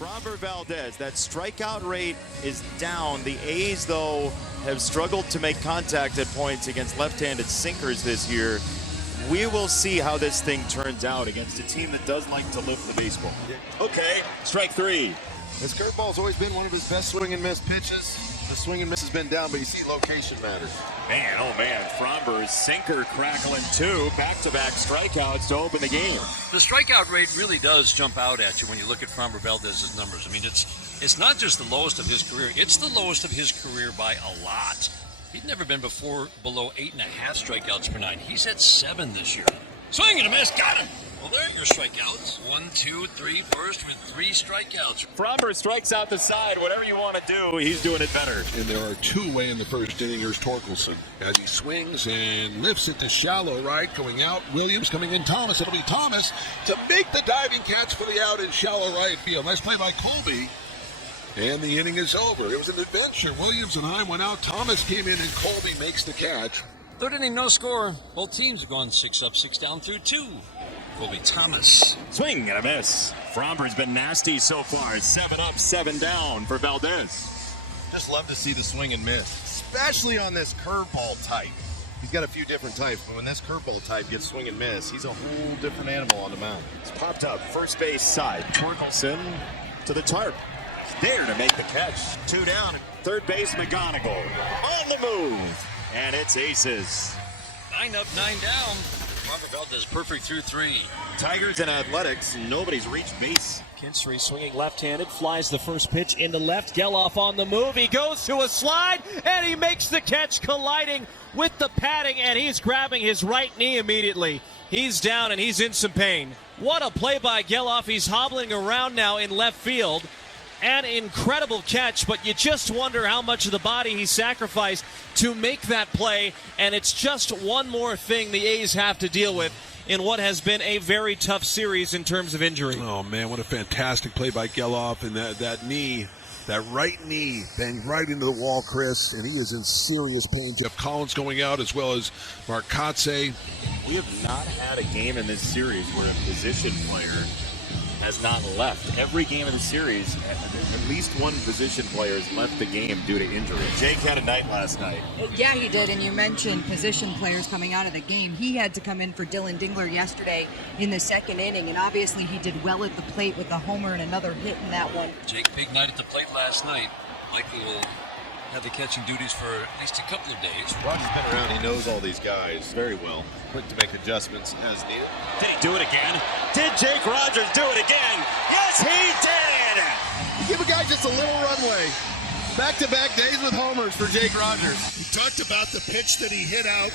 Framber Valdez, that strikeout rate is down. The A's, though, have struggled to make contact at points against left-handed sinkers this year. We will see how this thing turns out against a team that does like to lift the baseball. Okay, strike three. His curveball's always been one of his best swing and miss pitches. The swing and miss has been down, but you see location matters. Man, oh man, Framber's sinker crackling too. Back-to-back strikeouts to open the game. The strikeout rate really does jump out at you when you look at Framber Valdez's numbers. I mean, it's not just the lowest of his career, it's the lowest of his career by a lot. He'd never been below 8.5 strikeouts per night. He's at 7 this year. Swing and a miss, got him. Well, there are your strikeouts. 1, 2, 3, first with 3 strikeouts. Framber strikes out the side. Whatever you want to do, he's doing it better. And there are 2 away in the first inning. Here's Torkelson as he swings and lifts it to shallow right. Going out, Williams coming in. Thomas. It'll be Thomas to make the diving catch for the out in shallow right field. Nice play by Colby. And the inning is over. It was an adventure. Williams and I went out. Thomas came in and Colby makes the catch. Third inning, no score. Both teams have gone 6 up, 6 down through 2. Will be Thomas. Swing and a miss. Framber's been nasty so far. 7 up, 7 down for Valdez. Just love to see the swing and miss, especially on this curveball type. He's got a few different types, but when this curveball type gets swing and miss, he's a whole different animal on the mound. It's popped up first base side. Torkelson to the tarp. He's there to make the catch. 2 down. Third base McGonigal on the move. And it's aces. 9 up, 9 down. Framber Valdez perfect through 3. Tigers and Athletics, nobody's reached base. Kinsey swinging left-handed, flies the first pitch into left. Geloff on the move. He goes to a slide, and he makes the catch, colliding with the padding, and he's grabbing his right knee immediately. He's down, and he's in some pain. What a play by Geloff. He's hobbling around now in left field. An incredible catch, but you just wonder how much of the body he sacrificed to make that play, and it's just one more thing the A's have to deal with in what has been a very tough series in terms of injury. Oh, man, what a fantastic play by Geloff, and that knee, that right knee banged right into the wall, Chris, and he is in serious pain. Jeff Collins going out as well as Marcotte. We have not had a game in this series where a position player has not left. Every game of the series, at least one position player has left the game due to injury. Jake had a night last night. Yeah, he did, and you mentioned position players coming out of the game. He had to come in for Dylan Dingler yesterday in the second inning, and obviously he did well at the plate with a homer and another hit in that one. Jake, big night at the plate last night. Mikey will have the catching duties for at least a couple of days. Roger's been around. He knows all these guys very well. Quick to make adjustments as needed. Did he do it again? Did Jake Rogers do it again? Yes, he did! Give a guy just a little runway. Back-to-back days with homers for Jake Rogers. We talked about the pitch that he hit out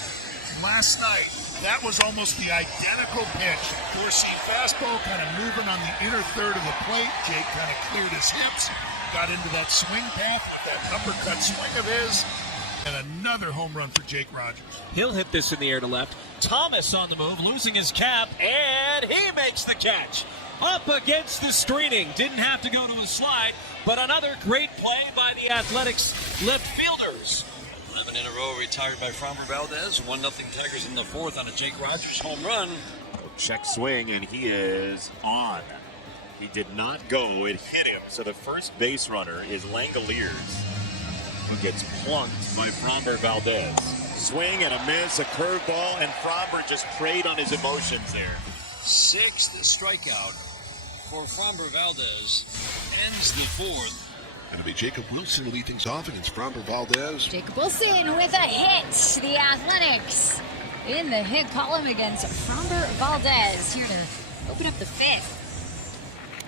last night. That was almost the identical pitch. Four-seam fastball kind of moving on the inner third of the plate. Jake kind of cleared his hips, got into that swing path, that uppercut swing of his, and another home run for Jake Rogers. He'll hit this in the air to left. Thomas on the move, losing his cap, and he makes the catch. Up against the screening. Didn't have to go to a slide, but another great play by the Athletics left fielders. 11 in a row retired by Framber Valdez. 1-0 Tigers in the 4th on a Jake Rogers home run. Check swing, and he is on. He did not go. It hit him. So the first base runner is Langoliers, who gets plunked by Framber Valdez. Swing and a miss, a curveball, and Framber just preyed on his emotions there. 6th strikeout for Framber Valdez. Ends the 4th. Going to be Jacob Wilson to lead things off against Framber Valdez. Jacob Wilson with a hit. The Athletics in the hit column against Framber Valdez. Here to open up the 5th.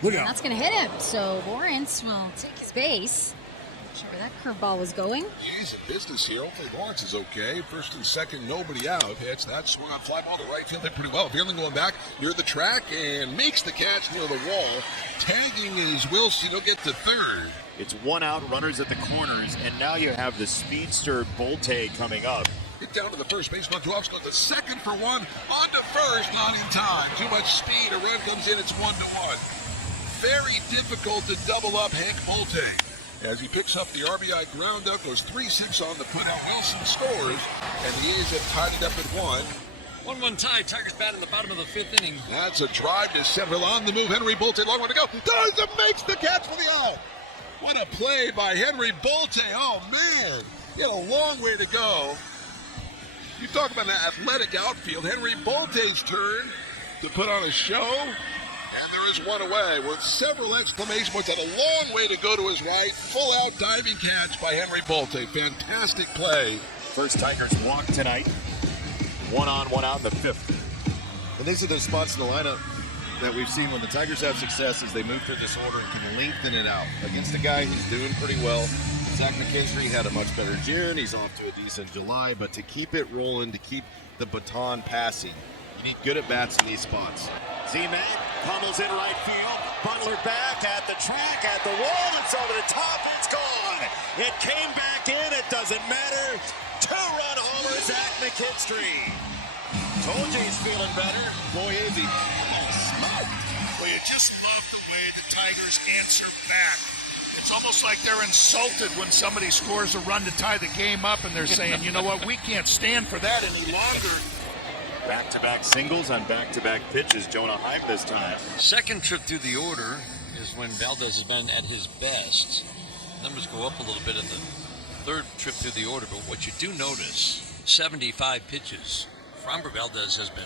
Look out. That's going to hit him. So Lawrence will take his base. Not sure where that curveball was going. He's in business here. Hopefully Lawrence is okay. First and second, nobody out. Hits that swung on fly ball to right field. Hit pretty well. Fielding going back near the track and makes the catch near the wall. Tagging is Wilson. He'll get to third. It's 1 out, runners at the corners, and now you have the speedster Bolte coming up. Hit down to the first baseman. Drops going to second for 1. On to first, not in time. Too much speed. A run comes in. It's 1-1. Very difficult to double up Hank Bolte. As he picks up the RBI ground up, goes 3-6 on the putout. Wilson scores, and the A's have tied it up at 1. 1-1 tie. Tigers bat in the bottom of the 5th inning. That's a drive to center on the move. Henry Bolte, long way to go. Does it, makes the catch for the out. What a play by Henry Bolte. Oh, man. He had a long way to go. You talk about an athletic outfield. Henry Bolte's turn to put on a show. And there is one away with several exclamation points. Had a long way to go to his right. Full out diving catch by Henry Bolte. Fantastic play. First Tigers walk tonight. 1 on, 1 out in the 5th. And these are the spots in the lineup that we've seen when the Tigers have success as they move through this order and can lengthen it out. Against a guy who's doing pretty well. Zach McKinstry had a much better June. He's off to a decent July. But to keep it rolling, to keep the baton passing, you need good at-bats in these spots. Z-Man pummels in right field. Butler back at the track, at the wall. It's over the top. It's gone. It came back in. It doesn't matter. 2-run homer, Zach McKinstry. Told you he's feeling better. Boy, is he. Well, you just love the way the Tigers answer back. It's almost like they're insulted when somebody scores a run to tie the game up, and they're saying, you know what, we can't stand for that any longer. Back-to-back singles on back-to-back pitches. Jonah Heim this time. Second trip through the order is when Valdez has been at his best. Numbers go up a little bit in the third trip through the order, but what you do notice, 75 pitches. Framber Valdez has been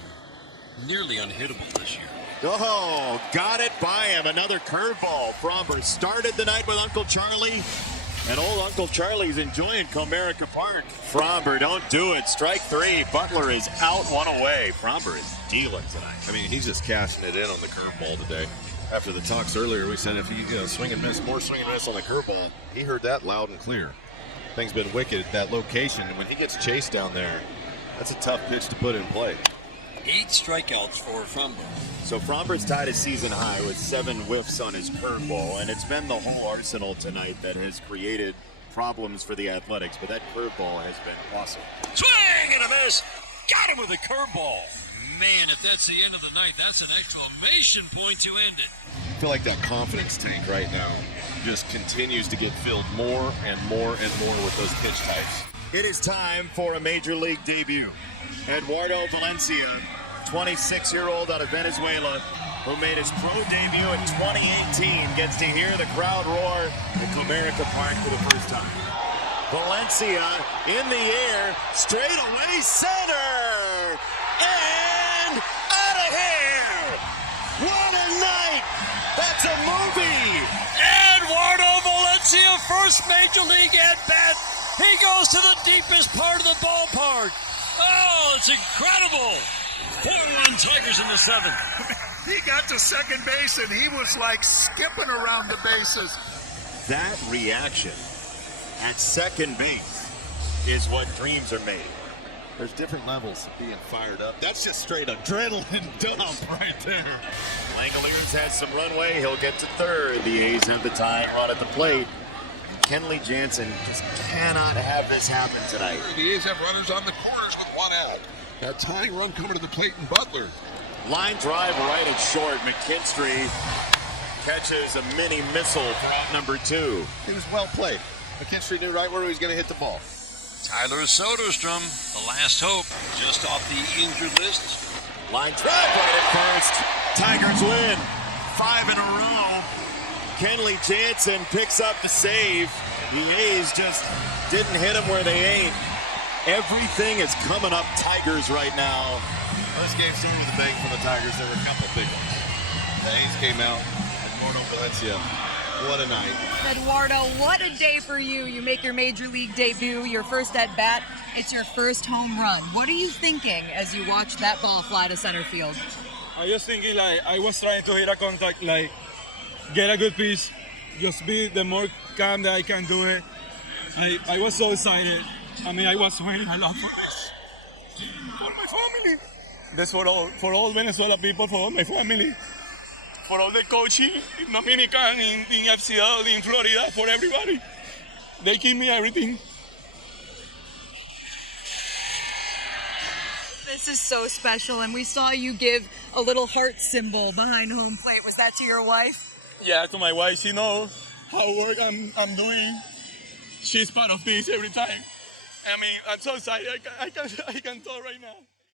nearly unhittable this year. Oh, got it by him. Another curveball. Fromber started the night with Uncle Charlie, and old Uncle Charlie's enjoying Comerica Park. Fromber, don't do it. Strike 3. Butler is out, 1 away. Fromber is dealing tonight. I mean, he's just cashing it in on the curveball today. After the talks earlier, we said if he swing and miss, more swing and miss on the curveball. He heard that loud and clear. Thing's been wicked at that location, and when he gets chased down there, that's a tough pitch to put in play. 8 strikeouts for Fromber. So Fromber's tied a season high with 7 whiffs on his curveball, and it's been the whole arsenal tonight that has created problems for the Athletics, but that curveball has been awesome. Swing and a miss. Got him with a curveball. Man, if that's the end of the night, that's an exclamation point to end it. I feel like that confidence tank right now just continues to get filled more and more and more with those pitch types. It is time for a Major League debut. Eduardo Valencia, 26-year-old out of Venezuela, who made his pro debut in 2018, gets to hear the crowd roar at Comerica Park for the first time. Valencia in the air, straight away center, and out of here! What a night! That's a movie! Eduardo Valencia, first Major League at-bat. He goes to the deepest part of the ballpark. Oh, it's incredible. 4-1 Tigers in the 7th. He got to second base, and he was like skipping around the bases. That reaction at second base is what dreams are made. There's different levels of being fired up. That's just straight adrenaline dump right there. Langoliers has some runway. He'll get to third. The A's have the tying run at the plate. Kenley Jansen just cannot have this happen tonight. The A's have runners on the corners with 1 out. That tying run coming to the plate in Butler. Line drive right at short. McKinstry catches a mini missile for out number 2. He was well played. McKinstry knew right where he was going to hit the ball. Tyler Soderstrom, the last hope, just off the injured list. Line drive right at first. Tigers win 5 in a row. Kenley Jansen picks up the save. The A's just didn't hit him where they ain't. Everything is coming up Tigers right now. This game started with a bang for the Tigers. There were a couple big ones. The A's came out. Eduardo Valencia. What a night. Eduardo, what a day for you. You make your Major League debut, your first at-bat. It's your first home run. What are you thinking as you watch that ball fly to center field? I was thinking, I was trying to hit a contact, get a good pitch, just be the more calm that I can do it. I was so excited. I was waiting a lot for this. For my family. That's for all Venezuela people, for all my family. For all the coaching in Dominican, in FCL, in Florida, for everybody. They give me everything. This is so special, and we saw you give a little heart symbol behind home plate. Was that to your wife? Yeah, to my wife. She knows how work I'm doing. She's part of this every time. I'm so excited. I can talk right now.